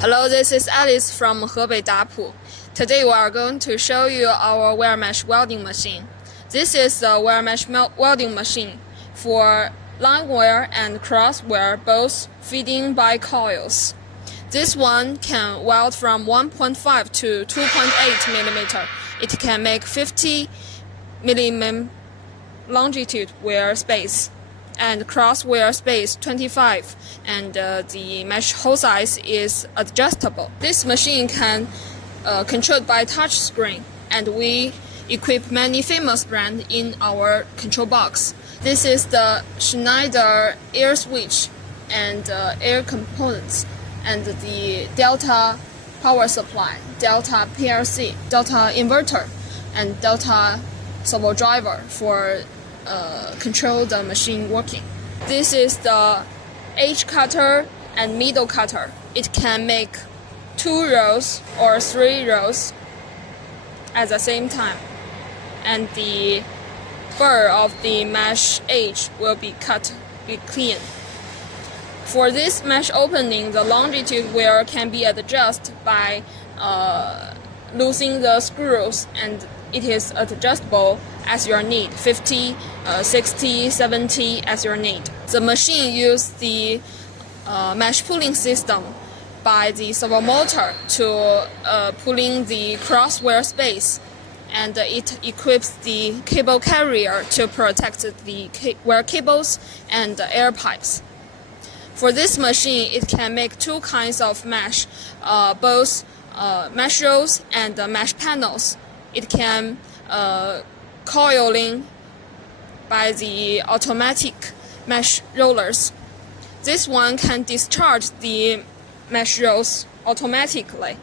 Hello, this is Alice from Hebei Dapu. Today we are going to show you our wire mesh welding machine. This is the wire mesh welding machine for line wire and cross wire, both feeding by coils. This one can weld from 1.5 to 2.8 millimeter. It can make 50 mm longitude wire space and cross wire space 25, and the mesh hole size is adjustable. This machine can controlled by touch screen, and we equip many famous brands in our control box. This is the Schneider air switch and air components, and the Delta power supply, Delta PLC, Delta inverter, and Delta servo driver for control the machine working. This is the edge cutter and middle cutter. It can make 2 rows or 3 rows at the same time, and the burr of the mesh edge will be clean. For this mesh opening, the longitude wire can be adjusted by loosening the screws, and it is adjustable as your need, 50, 60, 70 as your need. The machine uses the mesh pulling system by the servo motor to pulling the cross wire space, and it equips the cable carrier to protect the wire cables and air pipes. For this machine, it can make 2 kinds of mesh, both mesh rolls and mesh panels. It can coiling by the automatic mesh rollers. This one can discharge the mesh rolls automatically.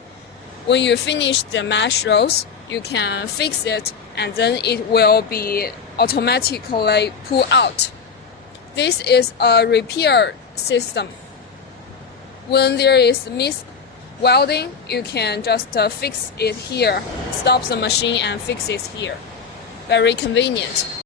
When you finish the mesh rolls, you can fix it, and then it will be automatically pulled out. This is a repair system. When there is welding, you can just fix it here, stop the machine and fix it here. Very convenient.